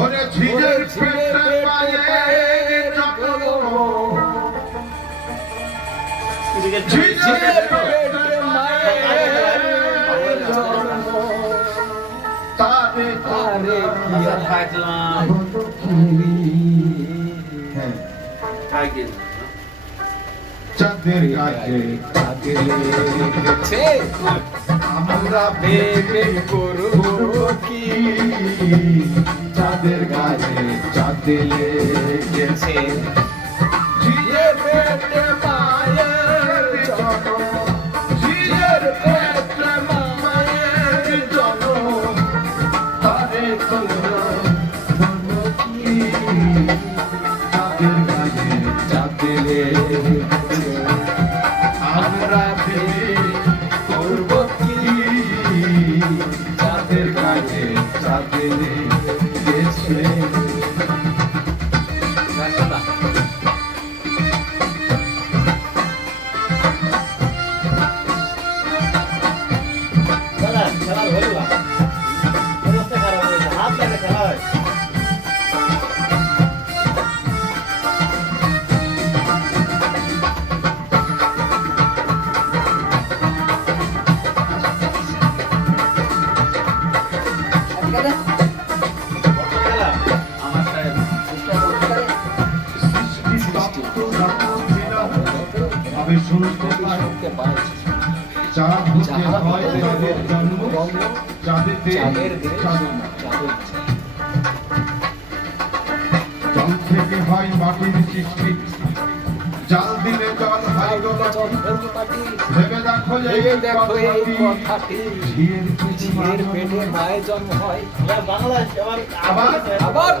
ওরে ঝিঝের পেটে মায়ের জন্ম, ঝিঝের পেটে মায়ের জন্ম, তারে তারে কি থাকলাম চাঁদের গায়ে চাঁদে লেগেছে, আমরা প্রেমে করব কি, চাঁদের গায়ে চাঁদে লেগেছে, ঝিঝের পেটে মায়ের জন্ম, ঝিঝের পেটে মায়ের জন্ম, তারে তোমরা বলো কি, চাঁদের গায়ে চাঁদে লেগেছে, আমরা প্রেমে করব কি, চাঁদের গায়ে চাঁদে লেগেছে। আমি শুনতে পাই চাঁদ হতে হয় দেবের জন্ম, চাঁদেতে সাধনা, জল থেকে হয় মাটির সৃষ্টি, জাল দিলে জল হয় গলাটি, ভেবে দেখো এই কথাটি, ঝিয়ের পেটে মায়ের জন্ম হয়। বাংলা আবার